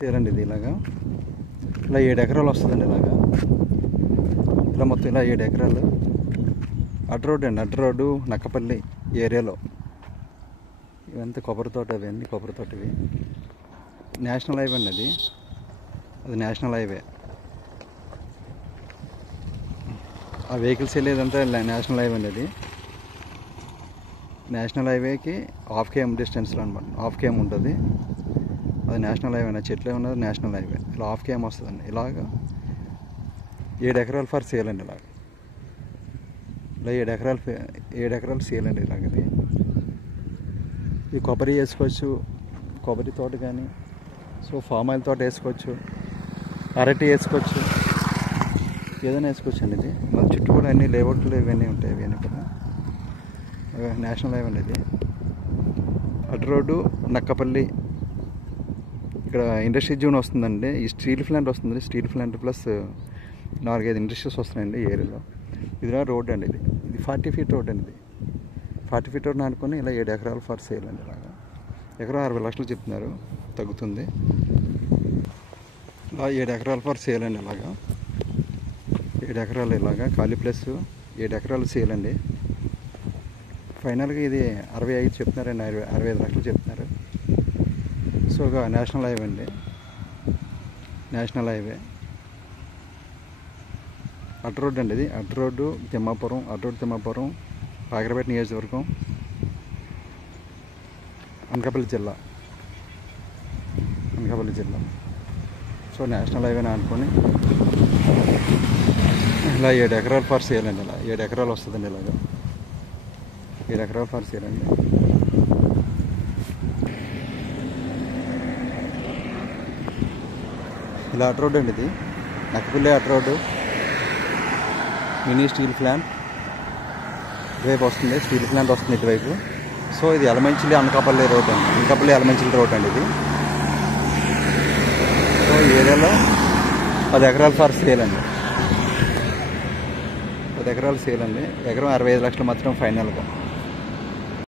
చేరండి ఇది ఇలా 7 ఎకరాలు వస్తుందండి ఇలా మొత్తం ఇలా 7 ఎకరాలు అడ్డ రోడ్డు అండి. అడ్డ రోడ్డు నక్కపల్లి ఏరియాలో ఇవంతా కొబ్బరి తోట, అవన్నీ కొబ్బరి తోట. ఇవి నేషనల్ హైవే అండి. అది నేషనల్ హైవే. ఆ వెహికల్స్ వెళ్ళేదంతా నేషనల్ హైవే అండి. అది నేషనల్ హైవేకి 1/2 km డిస్టెన్స్లో అనమాట. 1/2 km ఉంటుంది. అది నేషనల్ హైవే. చెట్లే ఉన్నది నేషనల్ హైవే. ఇలా 1/2 km వస్తుందండి. ఇలాగా 7 ఎకరాలు ఫర్ సేల్ అండి. ఇలా 7 ఎకరాలు సేల్ అండి. ఇలాగది ఈ కొబ్బరి వేసుకోవచ్చు, కొబ్బరి తోట కానీ, సో ఫామ్ ఆయిల్ తోట వేసుకోవచ్చు, అరటి వేసుకోవచ్చు, ఏదైనా వేసుకోవచ్చు అండి. ఇది మన చుట్టూ కూడా అన్ని లేఅవుట్లు ఇవన్నీ ఉంటాయి. ఇవన్నీ కూడా నేషనల్ హైవే అండి. ఇది అడ్డ రోడ్డు నక్కపల్లి. ఇక్కడ ఇండస్ట్రీ జోన్ వస్తుందండి. ఈ స్టీల్ ప్లాంట్ వస్తుంది. స్టీల్ ప్లాంట్ ప్లస్ 4-5 ఇండస్ట్రీస్ వస్తున్నాయండి ఈ ఏరియాలో. ఇది రోడ్ అండి. ఇది 40 feet రోడ్ అండి. ఇది 40 feet రోడ్ అనుకుని ఇలా 7 ఎకరాలు ఫర్ సేల్ అండి. ఇలాగా ఎకరం 60 లక్షలు చెప్తున్నారు, తగ్గుతుంది. ఇలా 7 ఎకరాలు ఫర్ సేల్ అండి. ఇలాగా 7 ఎకరాలు ఇలాగా ఖాళీ ప్లస్ 7 ఎకరాలు సేల్ అండి. ఫైనల్గా ఇది 65 చెప్తున్నారండి. 65 లక్షలు చెప్తున్నారు. సో నేషనల్ హైవే అండి. నేషనల్ హైవే అడ్డ రోడ్డు అండి. ఇది అడ్డ రోడ్డు తిమ్మాపురం. అడ్డ రోడ్డు తిమ్మాపురం, కాకరపేట నియోజకవర్గం, అనకాపల్లి జిల్లా. సో నేషనల్ హైవేనా అనుకొని ఇలా 7 ఎకరాలు ఫర్ సేల్ అండి. ఇలా 7 ఎకరాలు వస్తుందండి. ఇలాగా 7 ఎకరాలు ఫర్ సేల్ అండి. ఇలా అడ్డ రోడ్డు అండి. ఇది నక్కపల్లి అడ్డ రోడ్డు, మినీ స్టీల్ ప్లాంట్ ఇటువైపు వస్తుంది. స్టీల్ ప్లాంట్ వస్తుంది ఇటువైపు. సో ఇది ఎలమంచిలి అనకాపల్లి రోడ్ అండి. అనకాపల్లి ఎలమంచిలి రోడ్ అండి ఇది. సో ఈ ఏరియాలో 10 ఎకరాలు ఫర్ సేల్ అండి. 10 ఎకరాలు సేల్ అండి. ఎకరం 65 లక్షలు మాత్రం ఫైనల్గా.